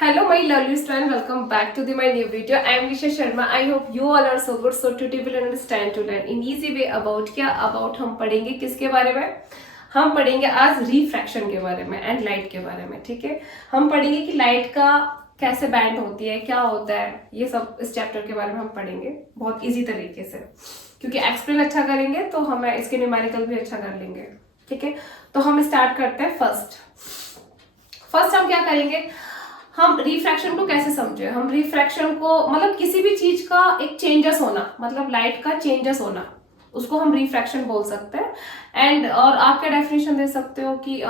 Hello, my lovely student. Welcome back to my new video. I am Visha Sharma. I hope you all are so good. So today we will understand to learn in easy way about क्या about हम पढ़ेंगे किसके बारे में. हम पढ़ेंगे आज refraction के बारे में एंड लाइट के बारे में. ठीक है, हम पढ़ेंगे कि लाइट का कैसे बैंड होती है, क्या होता है, ये सब इस चैप्टर के बारे में हम पढ़ेंगे बहुत इजी तरीके से, क्योंकि एक्सप्लेन अच्छा करेंगे तो हमें इसके न्यूमेरिकल भी अच्छा कर लेंगे. ठीक है, तो हम स्टार्ट करते हैं. फर्स्ट हम क्या करेंगे, हम रिफ्रैक्शन को कैसे समझे. हम रिफ्रैक्शन को मतलब किसी भी चीज का एक चेंजेस होना, मतलब लाइट का चेंजेस होना, उसको हम रिफ्रैक्शन बोल सकते हैं. एंड और आप क्या डेफिनेशन दे सकते हो कि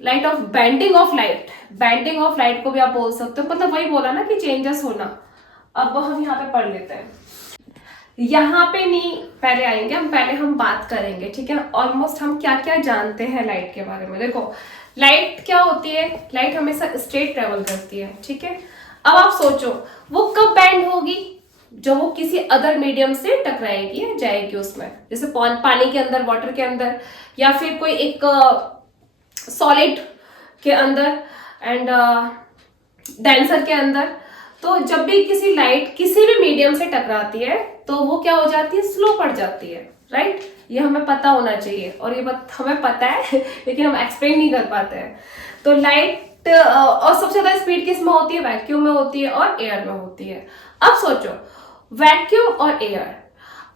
light of bending of light को भी आप बोल सकते हो. मतलब वही बोला ना कि चेंजेस होना. अब हम यहाँ पे पढ़ लेते हैं. यहाँ पे नहीं पहले आएंगे हम, पहले हम बात करेंगे. ठीक है, ऑलमोस्ट हम क्या क्या जानते हैं लाइट के बारे में. देखो लाइट क्या होती है, लाइट हमेशा स्ट्रेट ट्रेवल करती है. ठीक है, अब आप सोचो वो कब बैंड होगी, जो वो किसी अदर मीडियम से टकराएगी या जाएगी उसमें, जैसे पानी के अंदर, वाटर के अंदर, या फिर कोई एक सॉलिड के अंदर एंड डेंसर के अंदर. तो जब भी किसी लाइट किसी भी मीडियम से टकराती है तो वो क्या हो जाती है, स्लो पड़ जाती है. राइट, ये हमें पता होना चाहिए और ये बात हमें पता है लेकिन हम एक्सप्लेन नहीं कर पाते हैं. तो लाइट और सबसे ज्यादा स्पीड किस में होती है, वैक्यूम में होती है और एयर में होती है. अब सोचो वैक्यूम और एयर,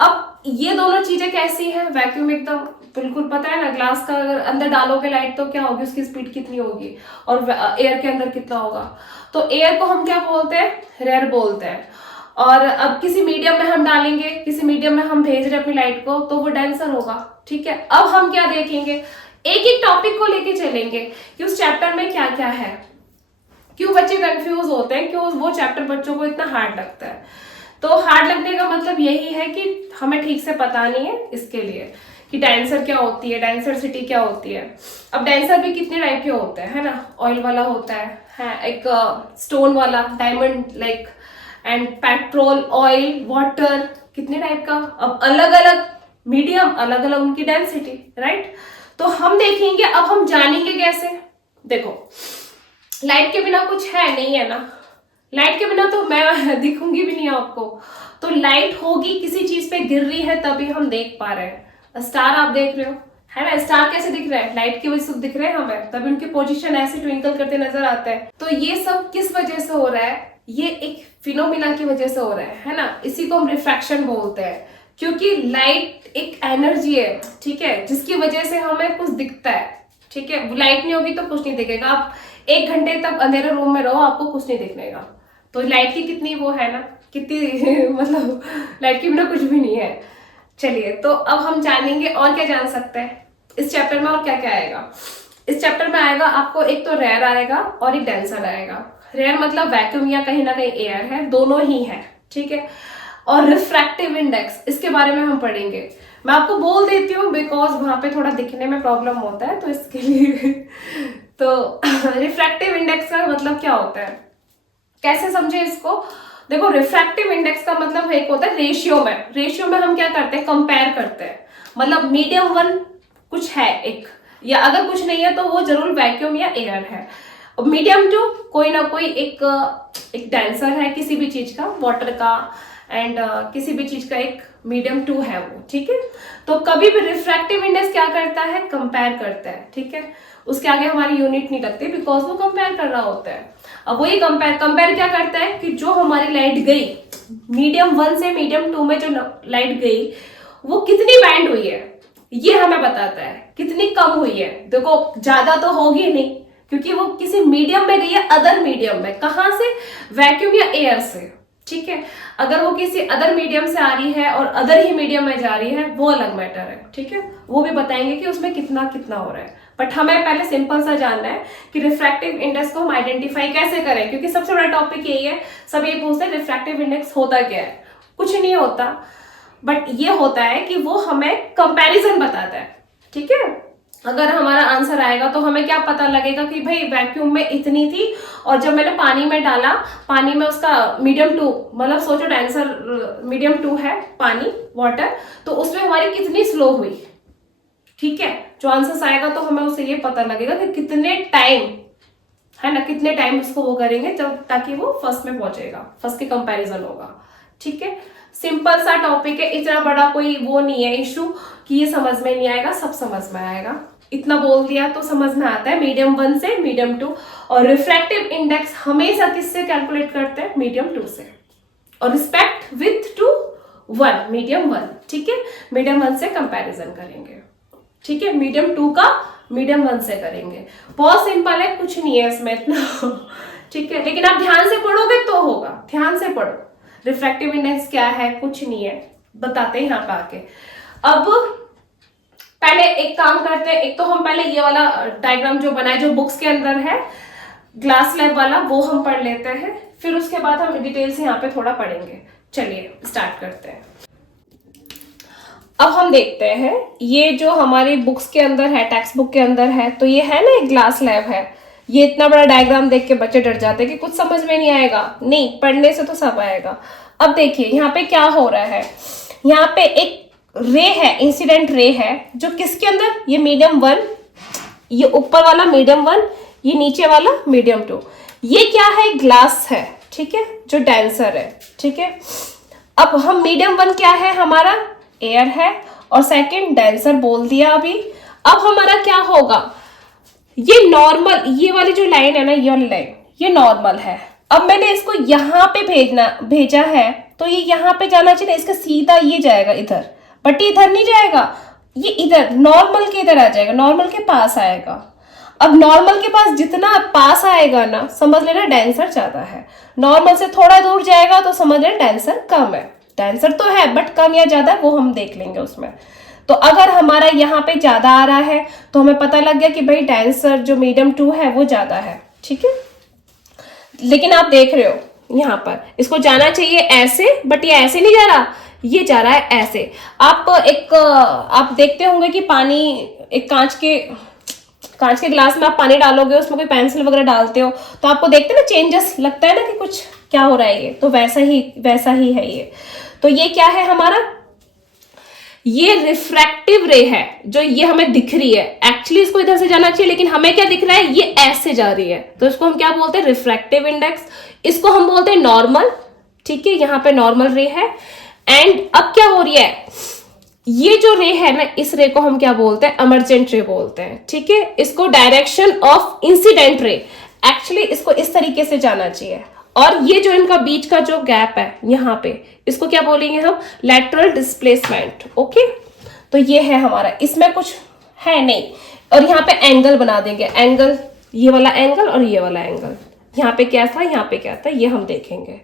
अब ये दोनों चीजें कैसी हैं. वैक्यूम एकदम बिल्कुल पता है ना, ग्लास का अगर अंदर डालोगे लाइट तो क्या होगी, उसकी स्पीड कितनी होगी, और एयर के अंदर कितना होगा. तो एयर को हम क्या बोलते हैं, रेयर बोलते हैं. और अब किसी मीडियम में हम डालेंगे, किसी मीडियम में हम भेज रहे अपनी लाइट को, तो वो डेंसर होगा. ठीक है, अब हम क्या देखेंगे, एक एक टॉपिक को लेके चलेंगे कि उस चैप्टर में क्या क्या है. क्यों बच्चे कंफ्यूज होते हैं, क्यों वो चैप्टर बच्चों को इतना हार्ड लगता है. तो हार्ड लगने का मतलब यही है कि हमें ठीक से पता नहीं है इसके लिए कि डेंसर क्या होती है, डेंसरसिटी क्या होती है. अब डेंसर भी कितने टाइप के होते हैं, है ना. ऑयल वाला होता है एक स्टोन वाला, diamond like, and petrol, oil, water, कितने टाइप का. अब अलग अलग मीडियम, अलग अलग उनकी डेंसिटी. राइट, तो हम देखेंगे. अब हम जानेंगे कैसे. देखो लाइट के बिना कुछ है नहीं, है ना. लाइट के बिना तो मैं दिखूंगी भी नहीं आपको. तो लाइट होगी, किसी चीज पे गिर रही है तभी हम देख पा रहे हैं. स्टार आप देख रहे हो, है ना, स्टार कैसे दिख रहे हैं, लाइट की वजह से दिख रहे हैं हमें, तभी उनकी पोजीशन ऐसे ट्विंकल करते नजर आते हैं. तो ये सब किस वजह से हो रहा है, ये एक फिनोमिना की वजह से हो रहा है ना. इसी को हम रिफ्रैक्शन बोलते हैं, क्योंकि लाइट एक एनर्जी है. ठीक है, जिसकी वजह से हमें कुछ दिखता है. ठीक है, लाइट नहीं होगी तो कुछ नहीं दिखेगा. आप 1 घंटे तक अंधेरे रूम में रहो, आपको कुछ नहीं दिखनेगा. तो लाइट की कितनी वो है ना, कितनी मतलब लाइट के बिना कुछ भी नहीं है. चलिए, तो अब हम जानेंगे और क्या जान सकते हैं इस चैप्टर में. और क्या क्या आएगा इस चैप्टर में, आएगा आपको एक तो रेयर आएगा और एक डेंसर आएगा. रेयर मतलब वैक्यूम या कहीं ना कहीं एयर है, दोनों ही है. ठीक है, और रिफ्रैक्टिव इंडेक्स, इसके बारे में हम पढ़ेंगे. मैं आपको बोल देती हूँ बिकॉज वहां पे थोड़ा दिखने में प्रॉब्लम होता है, तो इसके लिए तो रिफ्रैक्टिव इंडेक्स का मतलब क्या होता है, कैसे समझे इसको. देखो रिफ्रैक्टिव इंडेक्स का मतलब एक होता है रेशियो में हम क्या करते हैं, कंपेयर करते हैं. मतलब मीडियम वन कुछ है एक, या अगर कुछ नहीं है तो वो जरूर वैक्यूम या एयर है. मीडियम टू कोई ना कोई एक डेंसर है किसी भी चीज का, वाटर का एंड किसी भी चीज का एक मीडियम टू है वो. ठीक है, तो कभी भी रिफ्रैक्टिव इंडेक्स क्या करता है, कंपेयर करता है. ठीक है, उसके आगे हमारी यूनिट नहीं लगती बिकॉज वो कंपेयर कर रहा होता है. अब वही कंपेयर क्या करता है कि जो हमारी लाइट गई मीडियम वन से मीडियम टू में, जो लाइट गई वो कितनी बैंड हुई है ये हमें बताता है, कितनी कम हुई है. देखो ज्यादा तो होगी नहीं, क्योंकि वो किसी मीडियम में गई है, अदर मीडियम में. कहां से, वैक्यूम या एयर से. ठीक है, अगर वो किसी अदर मीडियम से आ रही है और अदर ही मीडियम में जा रही है, वो अलग मैटर है. ठीक है, वो भी बताएंगे कि उसमें कितना कितना हो रहा है. बट हमें पहले सिंपल सा जानना है कि रिफ्रैक्टिव इंडेक्स को हम आइडेंटिफाई कैसे करें, क्योंकि सबसे बड़ा टॉपिक यही है. सब ये पूछते हैं रिफ्रैक्टिव इंडेक्स होता क्या है. कुछ नहीं होता, बट ये होता है कि वो हमें कंपैरिजन बताता है. ठीक है, अगर हमारा आंसर आएगा तो हमें क्या पता लगेगा कि भाई वैक्यूम में इतनी थी, और जब मैंने पानी में डाला, पानी में उसका मीडियम टू, मतलब सोचो डेंसर मीडियम टू है पानी, वाटर, तो उसमें हमारी कितनी स्लो हुई. ठीक है, जो आंसर आएगा तो हमें उससे ये पता लगेगा कि कितने टाइम, है ना, कितने टाइम उसको वो करेंगे जब ताकि वो फर्स्ट में पहुंचेगा, फर्स्ट के कंपैरिजन होगा। ठीक है, सिंपल सा टॉपिक है, इतना बड़ा कोई वो नहीं है इशू कि ये समझ में नहीं आएगा, सब समझ में आएगा। इतना बोल दिया तो समझ में आता है। मीडियम 1 से मीडियम 2, और रिफ्रैक्टिव इंडेक्स हमेशा किससे कैलकुलेट करते हैं? मीडियम 2 से, और रिस्पेक्ट विथ टू 1, मीडियम 1। ठीक है, मीडियम 1 से कंपैरिजन करेंगे। ठीक है, मीडियम 2 का मीडियम 1 से करेंगे। बहुत सिंपल है, कुछ नहीं है इसमें इतना। ठीक है, लेकिन आप ध्यान से पढ़ोगे तो होगा, ध्यान से पढ़ो। रिफ्रैक्टिव इंडेक्स क्या है, कुछ नहीं है, बताते हैं यहाँ पे आके। अब पहले एक काम करते हैं, एक तो हम पहले ये वाला डायग्राम जो बनाए जो बुक्स के अंदर है ग्लास लैब वाला, वो हम पढ़ लेते हैं, फिर उसके बाद हम डिटेल से यहाँ पे थोड़ा पढ़ेंगे। चलिए स्टार्ट करते हैं। अब हम देखते हैं ये जो हमारी बुक्स के अंदर है, टेक्स्ट बुक के अंदर है, तो ये है ना एक ग्लास लैब है। ये इतना बड़ा डायग्राम देख के बच्चे डर जाते हैं कि कुछ समझ में नहीं आएगा। नहीं, पढ़ने से तो सब आएगा। अब देखिए यहाँ पे क्या हो रहा है, यहाँ पे एक रे है, इंसिडेंट रे है, जो किसके अंदर, ये मीडियम 1, ये ऊपर वाला मीडियम 1, ये नीचे वाला मीडियम 2। ये क्या है? ग्लास है। ठीक है, जो डेंसर है। ठीक है, अब हम मीडियम 1 क्या है हमारा? एयर है, और सेकंड डेंसर बोल दिया अभी। अब हमारा क्या होगा? ये नॉर्मल, ये वाली जो लाइन है ना, ये वाली लाइन, ये नॉर्मल है। अब मैंने इसको यहाँ पे भेजा है, तो ये यहाँ पे जाना चाहिए, इसका सीधा ये जाएगा इधर, बट इधर नहीं जाएगा, ये इधर नॉर्मल के इधर आ जाएगा, नॉर्मल के पास आएगा। अब नॉर्मल के पास जितना पास आएगा ना, समझ लेना डेंसर ज्यादा है। नॉर्मल से थोड़ा दूर जाएगा तो समझ लेना डेंसर कम है। डेंसर तो है बट कम या ज्यादा वो हम देख लेंगे उसमें। तो अगर हमारा यहाँ पे ज्यादा आ रहा है तो हमें पता लग गया कि भाई डेंसर जो मीडियम 2 है वो ज्यादा है। ठीक है, लेकिन आप देख रहे हो यहाँ पर इसको जाना चाहिए ऐसे, बट ये ऐसे नहीं जा रहा, ये जा रहा है ऐसे। आप देखते होंगे कि पानी, एक कांच के ग्लास में आप पानी डालोगे, उसमें कोई पेंसिल वगैरह डालते हो तो आपको देखते ना चेंजेस लगता है ना कि कुछ क्या हो रहा है ये, तो वैसा ही है ये। तो ये क्या है हमारा? ये रिफ्रैक्टिव रे है, जो ये हमें दिख रही है। एक्चुअली इसको इधर से जाना चाहिए, लेकिन हमें क्या दिख रहा है? ये ऐसे जा रही है, तो इसको हम क्या बोलते हैं? Refractive index. इसको हम बोलते हैं नॉर्मल। ठीक है, यहाँ पे नॉर्मल रे है। एंड अब क्या हो रही है? ये जो रे है ना, इस रे को हम क्या बोलते हैं? इमर्जेंट रे बोलते हैं। ठीक है, इसको direction of incident ray, actually इसको इस तरीके से जाना चाहिए। और ये जो इनका बीच का जो गैप है यहाँ पे, इसको क्या बोलेंगे हम? Lateral displacement. ओके, तो ये है हमारा, इसमें कुछ है नहीं। और यहाँ पे एंगल बना देंगे, एंगल, ये वाला एंगल और ये वाला एंगल, यहाँ पे क्या था, यहाँ पे क्या था, ये हम देखेंगे।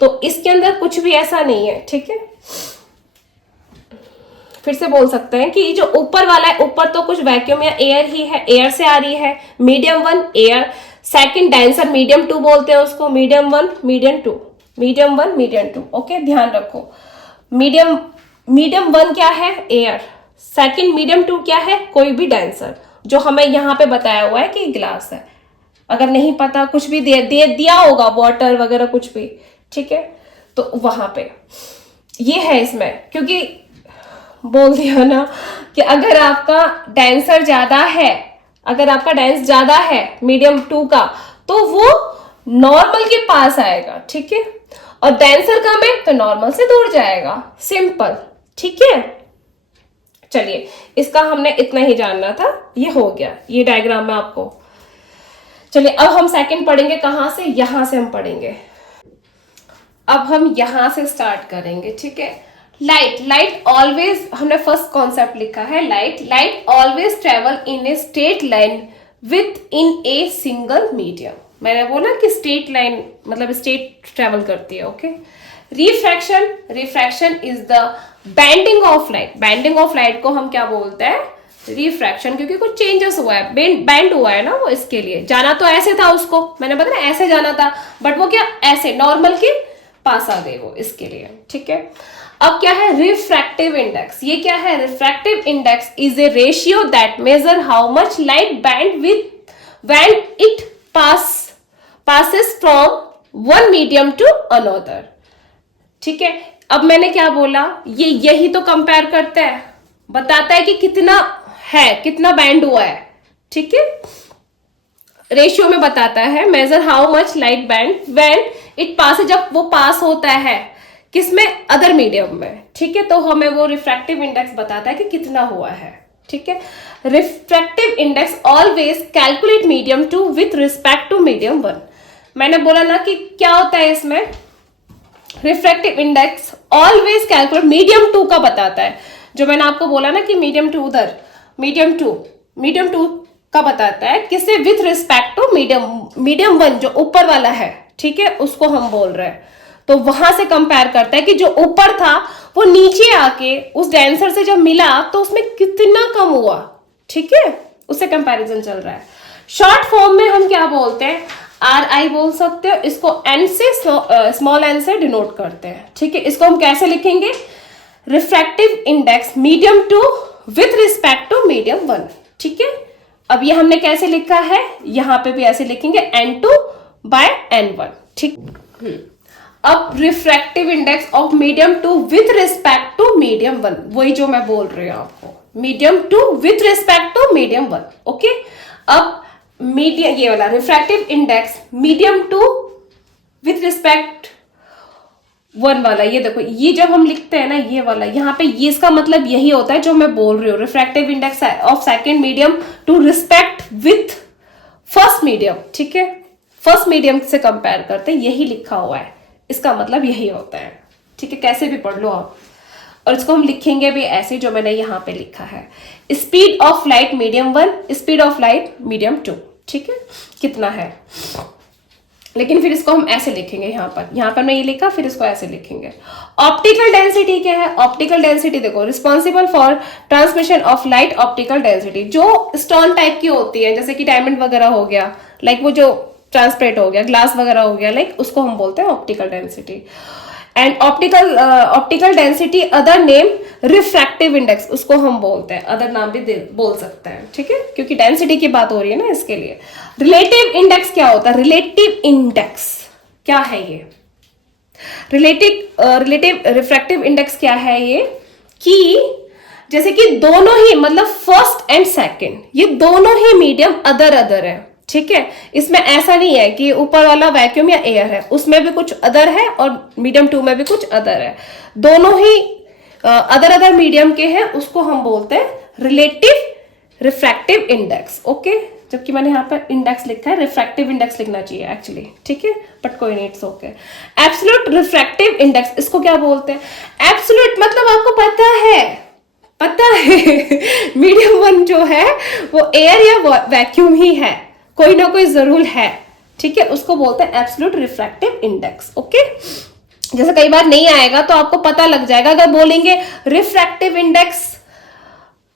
तो इसके अंदर कुछ भी ऐसा नहीं है। ठीक है, फिर से बोल सकते हैं कि जो ऊपर वाला है, ऊपर तो कुछ वैक्यूम या एयर ही है, एयर से आ रही है। Medium 1 air, second denser medium 2 बोलते हैं उसको, medium 1 medium 2, medium 1 medium 2। Okay, ध्यान रखो, मीडियम 1 क्या है? एयर। सेकंड मीडियम 2 क्या है? कोई भी डेंसर, जो हमें यहाँ पे बताया हुआ है कि ग्लास है। अगर नहीं पता, कुछ भी दिया होगा, वाटर वगैरह कुछ भी। ठीक है, तो वहां पे ये है इसमें, क्योंकि बोल दिया ना कि अगर आपका डेंसर ज्यादा है, अगर आपका डेंस ज्यादा है मीडियम 2 का, तो वो नॉर्मल के पास आएगा। ठीक है, और डेंसर कम है तो नॉर्मल से दूर जाएगा, सिंपल। ठीक है, चलिए इसका हमने इतना ही जानना था, ये हो गया ये डायग्राम में आपको। चलिए अब हम सेकंड पढ़ेंगे, कहां से? यहां से हम पढ़ेंगे। अब हम यहां से स्टार्ट करेंगे। ठीक है, लाइट ऑलवेज, हमने फर्स्ट कॉन्सेप्ट लिखा है light always travel in a straight line with in a single medium. मैंने बोला कि स्ट्रेट लाइन मतलब स्ट्रेट ट्रेवल करती है। Okay, refraction is the bending of light को हम क्या बोलते हैं? रिफ्रैक्शन, क्योंकि कुछ चेंजेस हुआ है, बैंड हुआ है ना वो, इसके लिए जाना तो ऐसे था उसको, मैंने बताया ऐसे जाना था, बट वो क्या ऐसे नॉर्मल के पास आ गए वो, इसके लिए। ठीक है, अब क्या है? Refractive index. ये क्या है? Refractive index is a ratio that measure how much light bend with when it passes from one medium to another. ठीक है, अब मैंने क्या बोला? ये यही तो कंपेयर करता है, बताता है कि कितना है, कितना बैंड हुआ है। ठीक है, रेशियो में बताता है, major how much light band when it pass, जब वो पास होता है किसमें, अदर मीडियम में, ठीक है। तो हमें वो रिफ्रैक्टिव इंडेक्स बताता है कि कितना हुआ है, ठीक है। Refractive index always calculate medium 2 with respect to medium 1। मैंने बोला ना कि क्या होता है इसमें, refractive index always calculate medium 2 का बताता है। जो मैंने आपको बोला ना कि मीडियम 2 उधर, मीडियम टू का बताता है किसे, विथ रिस्पेक्ट टू मीडियम 1 जो ऊपर वाला है, ठीक है, उसको हम बोल रहे हैं। तो वहां से कंपेयर करता है कि जो ऊपर था वो नीचे आके उस डेंसर से जब मिला तो उसमें कितना कम हुआ, ठीक है, उससे कंपैरिजन चल रहा है। शॉर्ट फॉर्म में हम क्या बोलते हैं, RI बोल सकते हो, इसको N से स्मॉल n से डिनोट करते हैं, ठीक है। इसको हम कैसे लिखेंगे, refractive index medium 2 with respect to medium 1, ठीक है। अब ये हमने कैसे लिखा है, यहां पे भी ऐसे लिखेंगे N2 by N1, ठीक। अब refractive index of medium 2 with respect to medium 1, वही जो मैं बोल रही हूं आपको, medium 2 with respect to medium 1, okay. अब मीडियम, ये वाला refractive index medium 2 with respect 1 वाला, ये देखो, ये जब हम लिखते हैं ना ये वाला, यहाँ पे ये इसका मतलब यही होता है जो मैं बोल रही हूँ, refractive index of second medium to respect with first medium, ठीक है। फर्स्ट मीडियम से कंपेयर करते हैं, यही लिखा हुआ है, इसका मतलब यही होता है, ठीक है। कैसे भी पढ़ लो आप, और इसको हम लिखेंगे भी ऐसे जो मैंने यहाँ पे लिखा है, speed of light medium 1, speed of light medium 2, ठीक है, कितना है। लेकिन फिर इसको हम ऐसे लिखेंगे, यहाँ पर मैं ये लिखा, फिर इसको ऐसे लिखेंगे। ऑप्टिकल डेंसिटी क्या है, ऑप्टिकल डेंसिटी देखो, responsible for transmission of light, optical density जो स्टोन टाइप की होती है, जैसे कि डायमंड वगैरह हो गया, लाइक वो जो ट्रांसपेरेंट हो गया, ग्लास वगैरह हो गया, लाइक उसको हम बोलते हैं optical density. And optical density other name refractive index, उसको हम बोलते हैं, अदर नाम भी बोल सकते हैं, ठीक है, क्योंकि डेंसिटी की बात हो रही है ना, इसके लिए। रिलेटिव इंडेक्स क्या होता है, रिलेटिव इंडेक्स क्या है ये, रिलेटिव रिफ्रैक्टिव इंडेक्स क्या है ये, कि जैसे कि दोनों ही, मतलब फर्स्ट एंड सेकंड, ये दोनों ही मीडियम अदर है, ठीक है। इसमें ऐसा नहीं है कि ऊपर वाला वैक्यूम या एयर है, उसमें भी कुछ अदर है और मीडियम 2 में भी कुछ अदर है, दोनों ही अदर मीडियम के हैं, उसको हम बोलते हैं रिलेटिव रिफ्रैक्टिव इंडेक्स, ओके। जबकि मैंने यहाँ पर इंडेक्स लिखा है, रिफ्रैक्टिव इंडेक्स लिखना चाहिए एक्चुअली, ठीक है, बट कोई नहीं, it's okay. Absolute refractive index, इसको क्या बोलते हैं, एब्सोल्यूट मतलब आपको पता है मीडियम 1 जो है वो एयर या वैक्यूम ही है, कोई ना कोई जरूर है, ठीक है, उसको बोलते हैं एब्सोल्यूट रिफ्रैक्टिव इंडेक्स, ओके। जैसे कई बार नहीं आएगा तो आपको पता लग जाएगा, अगर बोलेंगे रिफ्रैक्टिव इंडेक्स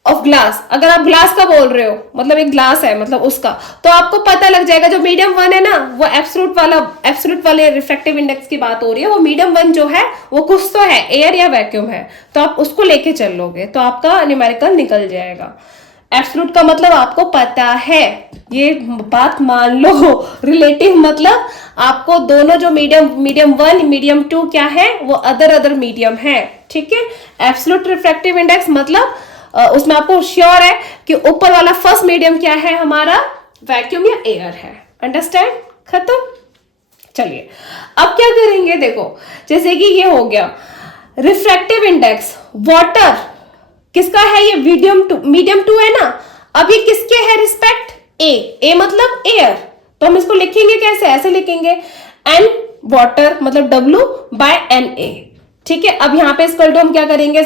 ऑफ ग्लास, अगर आप ग्लास का बोल रहे हो, मतलब एक ग्लास है, मतलब उसका, तो आपको पता लग जाएगा जो मीडियम 1 है ना, वो एब्सोल्यूट वाले रिफ्रैक्टिव इंडेक्स की बात हो रही है, वो मीडियम 1 जो है वो कुछ तो है, एयर या वैक्यूम है, तो आप उसको लेके चल लोगे तो आपका न्यूमेरिकल निकल जाएगा। एब्सोल्यूट का मतलब आपको पता है, ये बात मान लो। रिलेटिव मतलब आपको दोनों जो मीडियम 1 मीडियम 2 क्या है, वो अदर मीडियम है, ठीक है। एब्सोल्यूट रिफ्रैक्टिव इंडेक्स मतलब उसमें आपको श्योर है कि ऊपर वाला फर्स्ट मीडियम क्या है हमारा, वैक्यूम या एयर है, अंडरस्टैंड, खत्म। चलिए अब क्या करेंगे, देखो जैसे कि ये हो गया रिफ्रैक्टिव इंडेक्स, वाटर किसका है, ये मीडियम 2 है ना, अब ये किसके है रिस्पेक्ट, ए मतलब एयर, तो हम इसको लिखेंगे कैसे, ऐसे लिखेंगे एन वाटर मतलब W by NA, ठीक है। अब यहाँ पे इसको हम क्या करेंगे,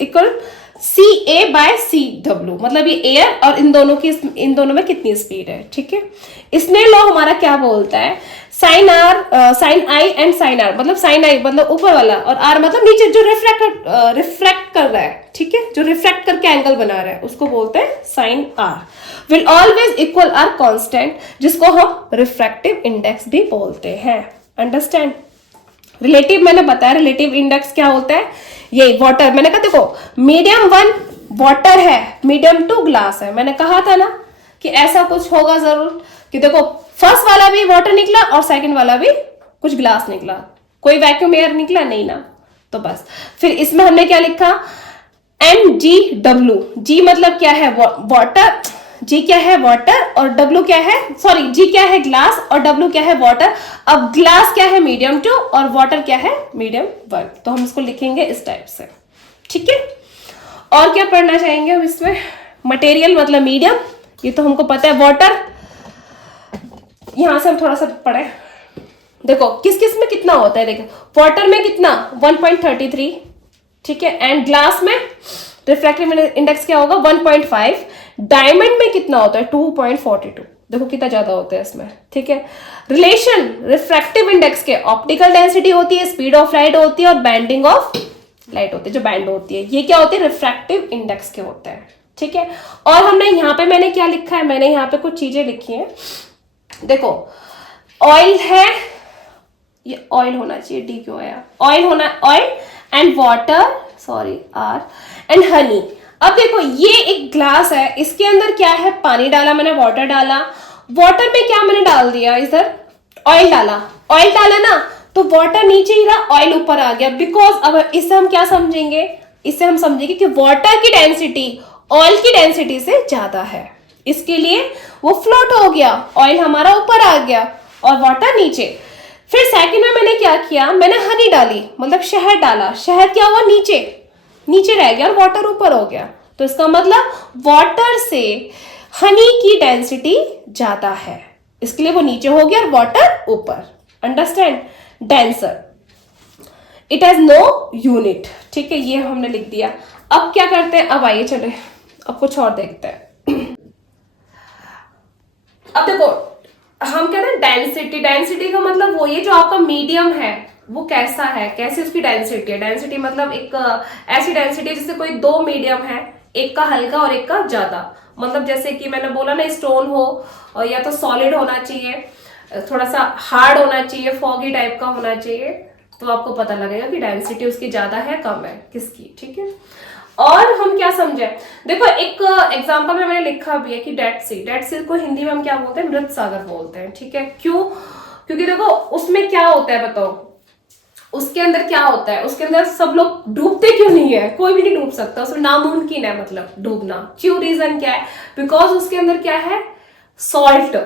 इक्वल CA by CW, मतलब ये एयर और इन दोनों में कितनी स्पीड है, ठीक है। इसमें लॉ हमारा क्या बोलता है, sine I and sine R, मतलब साइन आई मतलब ऊपर वाला और आर मतलब नीचे जो रिफ्रैक्ट कर रहा है, ठीक है, जो रिफ्रैक्ट करके एंगल बना रहा है उसको बोलते हैं sine R, will always equal R constant, जिसको हम रिफ्रैक्टिव इंडेक्स भी बोलते हैं, अंडरस्टैंड। रिलेटिव मैंने बताया, रिलेटिव इंडेक्स क्या होता है, ये वाटर, मैंने कहा देखो मीडियम 1 वाटर है, मीडियम 2 ग्लास है, मैंने कहा था ना कि ऐसा कुछ होगा जरूर, कि देखो फर्स्ट वाला भी वाटर निकला और सेकंड वाला भी कुछ ग्लास निकला, कोई वैक्यूम एयर निकला नहीं ना, तो बस फिर इसमें हमने क्या लिखा, NGW, जी मतलब क्या है वाटर, जी क्या है वाटर और डब्ल्यू क्या है, सॉरी जी क्या है ग्लास और डब्ल्यू क्या है वाटर। अब ग्लास क्या है मीडियम 2 और वाटर क्या है मीडियम 1, तो हम इसको लिखेंगे इस टाइप से, ठीक है। और क्या पढ़ना चाहेंगे हम इसमें, मटेरियल मतलब मीडियम, ये तो हमको पता है, वाटर यहां से हम थोड़ा सा पढ़े, देखो किस किस में कितना होता है, देखो वाटर में कितना 1.33, ठीक है, एंड ग्लास में रिफ्रैक्टिव इंडेक्स क्या होगा 1.5, डायमंड में कितना होता है 2.42, देखो कितना ज्यादा होता है इसमें, ठीक है। रिलेशन रिफ्रैक्टिव इंडेक्स के, ऑप्टिकल डेंसिटी होती है, स्पीड ऑफ लाइट होती है और बैंडिंग ऑफ लाइट होती है, जो बैंड होती है, ये क्या होती है रिफ्रैक्टिव इंडेक्स के होते हैं, ठीक है। और हमने यहाँ पे मैंने क्या लिखा है, मैंने यहाँ पे कुछ चीजें लिखी हैं, देखो ऑयल है, ये ऑयल होना चाहिए, डी क्यों आया, ऑयल होना, oil and water, sorry or and honey. अब देखो ये एक ग्लास है, इसके अंदर क्या है, पानी डाला मैंने, वाटर डाला, वाटर में क्या मैंने डाल दिया इधर, ऑयल डाला, ऑयल डाला ना, तो वाटर नीचे ही रहा, ऑयल ऊपर आ गया, बिकॉज अब इससे हम क्या समझेंगे, इससे हम समझेंगे कि वाटर की डेंसिटी ऑयल की डेंसिटी से ज्यादा है, इसके लिए वो फ्लोट हो गया, ऑयल हमारा ऊपर आ गया और वाटर नीचे। फिर सेकंड में मैंने क्या किया, मैंने हनी डाली, मतलब शहद डाला, शहद क्या हुआ नीचे, नीचे रह गया और वाटर ऊपर हो गया, तो इसका मतलब वाटर से हनी की डेंसिटी ज्यादा है, इसके लिए वो नीचे हो गया और वाटर ऊपर, understand, denser, it has no unit, ठीक है, ये हमने लिख दिया। अब क्या करते हैं, अब आइए चले अब कुछ और देखते हैं। अब देखो हम कहते हैं डेंसिटी, डेंसिटी का मतलब वो ये जो आपका मीडियम है वो कैसा है, कैसे उसकी डेंसिटी है, डेंसिटी मतलब एक ऐसी डेंसिटी है जैसे कोई दो मीडियम है, एक का हल्का और एक का ज्यादा, मतलब जैसे कि मैंने बोला ना स्टोन हो, और या तो सॉलिड होना चाहिए, थोड़ा सा हार्ड होना चाहिए, फॉगी टाइप का होना चाहिए, तो आपको पता लगेगा कि डेंसिटी उसकी ज्यादा है कम है किसकी, ठीक है। और हम क्या समझे, देखो एक एग्जांपल में मैंने लिखा भी है कि डेड सी, डेड सी को हिंदी में हम क्या बोलते हैं, मृत सागर बोलते हैं, ठीक है। क्यों, क्योंकि देखो उसमें क्या होता है बताओ, उसके अंदर क्या होता है, उसके अंदर सब लोग डूबते क्यों नहीं है, कोई भी नहीं डूब सकता, उसमें नामुमकिन है मतलब डूबना, क्यों, रीजन क्या है, बिकॉज उसके अंदर क्या है, सॉल्ट,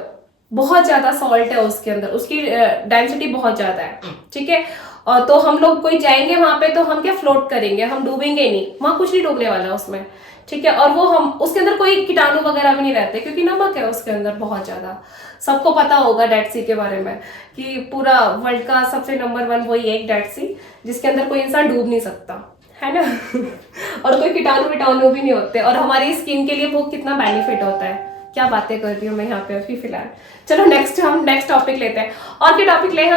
बहुत ज्यादा सॉल्ट है उसके अंदर, उसकी डेंसिटी बहुत ज्यादा है, ठीक है। और तो हम लोग कोई जाएंगे वहां पे तो हम क्या फ्लोट करेंगे, हम डूबेंगे नहीं, वहां कुछ नहीं डूबने वाला उसमें, ठीक है। और वो हम उसके अंदर कोई कीटाणु वगैरह भी नहीं रहते क्योंकि नमक है उसके अंदर बहुत ज्यादा, सबको पता होगा डेड सी के बारे में कि पूरा वर्ल्ड का सबसे नंबर 1 वही है एक डेड सी, जिसके अंदर कोई इंसान डूब नहीं सकता है ना और कोई कीटाणु विटाणु भी नहीं होते, और हमारी स्किन के लिए वो कितना बेनिफिट होता है, क्या बातें कर रही हूँ मैं यहाँ पे अभी फिलहाल। चलो हम नेक्स्ट टॉपिक लेते हैं, और क्या टॉपिक ले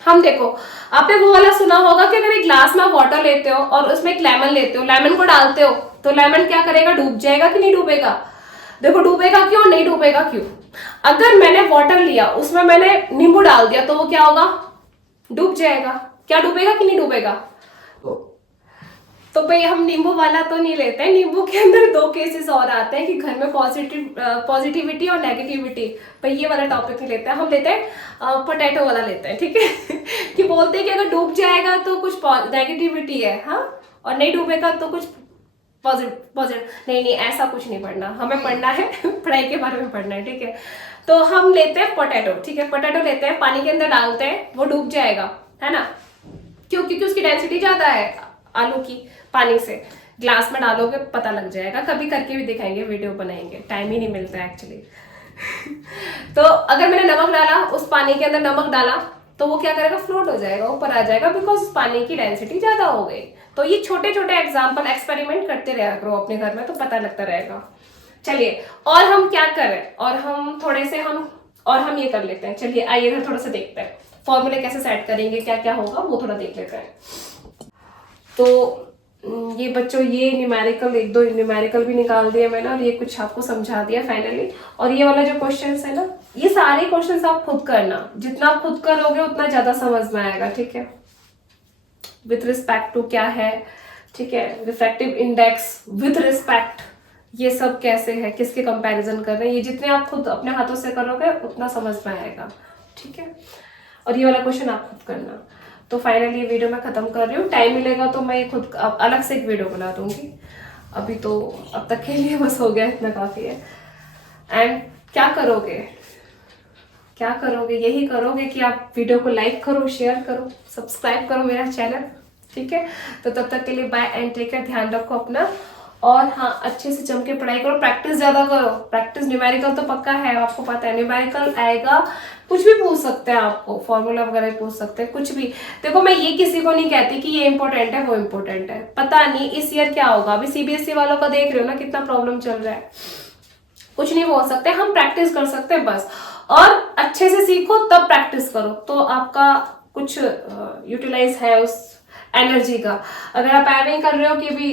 हम देखो आपने वो वाला सुना होगा कि अगर एक ग्लास में वाटर लेते हो और उसमें एक लेमन लेते हो, लेमन को डालते हो तो लेमन क्या करेगा, डूब जाएगा कि नहीं डूबेगा, देखो डूबेगा क्यों, नहीं डूबेगा क्यों, अगर मैंने वाटर लिया उसमें मैंने नींबू डाल दिया तो वो क्या होगा, डूब जाएगा, क्या डूबेगा कि नहीं डूबेगा। तो भाई हम नींबू वाला तो नहीं लेते हैं, नींबू के अंदर 2 केसेस और आते हैं कि घर में पॉजिटिविटी और नेगेटिविटी, भाई ये वाला टॉपिक नहीं लेते हैं, हम लेते हैं पोटैटो वाला लेते हैं, ठीक है कि बोलते हैं कि अगर डूब जाएगा तो कुछ नेगेटिविटी है, हाँ, और नहीं डूबेगा तो कुछ पॉजिटिव, नहीं ऐसा कुछ नहीं पढ़ना, हमें पढ़ना है पढ़ाई के बारे में पढ़ना है, ठीक है। तो हम लेते हैं पोटैटो, ठीक है, पोटैटो लेते हैं, पानी के अंदर डालते हैं, वो डूब जाएगा, है ना, क्यों, क्योंकि उसकी डेंसिटी ज्यादा है आलू की, पानी से, ग्लास में डालोगे पता लग जाएगा, कभी करके भी दिखाएंगे, वीडियो बनाएंगे, टाइम ही नहीं मिलता है एक्चुअली तो अगर मैंने नमक डाला, उस पानी के अंदर नमक डाला तो वो क्या करेगा, फ्लोट हो जाएगा, ऊपर आ जाएगा, बिकॉज पानी की डेंसिटी ज्यादा हो गई। तो ये छोटे छोटे एग्जाम्पल एक्सपेरिमेंट करते रहा करो अपने घर में, तो पता लगता रहेगा। चलिए और हम क्या करें, और हम थोड़े से हम ये कर लेते हैं, चलिए आइए इधर थोड़ा सा देखते हैं फॉर्मूले कैसे सेट करेंगे, क्या क्या होगा वो थोड़ा देख लेते हैं। तो ये बच्चों ये न्यूमेरिकल, 1-2 न्यूमेरिकल भी निकाल दिया मैंने, और ये कुछ आपको समझा दिया फाइनली। और ये वाला जो क्वेश्चंस है ना, ये सारे क्वेश्चंस आप खुद करना, जितना आप खुद करोगे उतना ज्यादा समझ में आएगा, ठीक है। विथ रिस्पेक्ट टू क्या है, ठीक है, रिफ्रैक्टिव इंडेक्स विथ रिस्पेक्ट, ये सब कैसे है, किसके कंपैरिजन कर रहे हैं, ये जितने आप खुद अपने हाथों से करोगे उतना समझ में आएगा, ठीक है। और ये वाला क्वेश्चन आप खुद करना। तो फाइनली ये वीडियो मैं खत्म कर रही हूँ, टाइम मिलेगा तो मैं खुद अलग से एक वीडियो बना दूंगी, अभी तो अब तक के लिए बस हो गया, इतना काफी है। एंड क्या करोगे, क्या करोगे, यही करोगे कि आप वीडियो को लाइक करो, शेयर करो, सब्सक्राइब करो मेरा चैनल, ठीक है। तो तब तक के लिए बाय एंड टेक केयर, ध्यान रखो अपना। और हाँ, अच्छे से जम के पढ़ाई करो, प्रैक्टिस ज्यादा करो। प्रैक्टिस, न्यूमेरिकल तो पक्का है, आपको पता है न्यूमेरिकल आएगा, कुछ भी पूछ सकते हैं आपको, फॉर्मूला वगैरह पूछ सकते हैं, कुछ भी। देखो मैं ये किसी को नहीं कहती कि ये इंपॉर्टेंट है वो इंपॉर्टेंट है, पता नहीं इस ईयर क्या होगा। अभी सीबीएसई वालों का देख रहे हो ना कितना प्रॉब्लम चल रहा है, कुछ नहीं बोल सकते, हम प्रैक्टिस कर सकते हैं बस। और अच्छे से सीखो तब प्रैक्टिस करो, तो आपका कुछ यूटिलाइज है उस एनर्जी का। अगर आप ऐवे ही कर रहे हो कि भी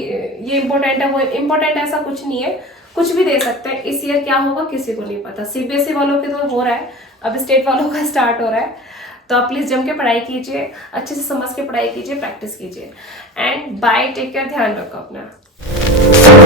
ये इंपॉर्टेंट है वो इंपॉर्टेंट, ऐसा कुछ नहीं है, कुछ भी दे सकते हैं। इस ईयर क्या होगा किसी को नहीं पता। सीबीएसई वालों के तो हो रहा है, अब स्टेट वालों का स्टार्ट हो रहा है। तो आप प्लीज जम के पढ़ाई कीजिए, अच्छे से समझ के पढ़ाई कीजिए, प्रैक्टिस कीजिए। एंड बाय, टेक केयर, ध्यान रखो अपना।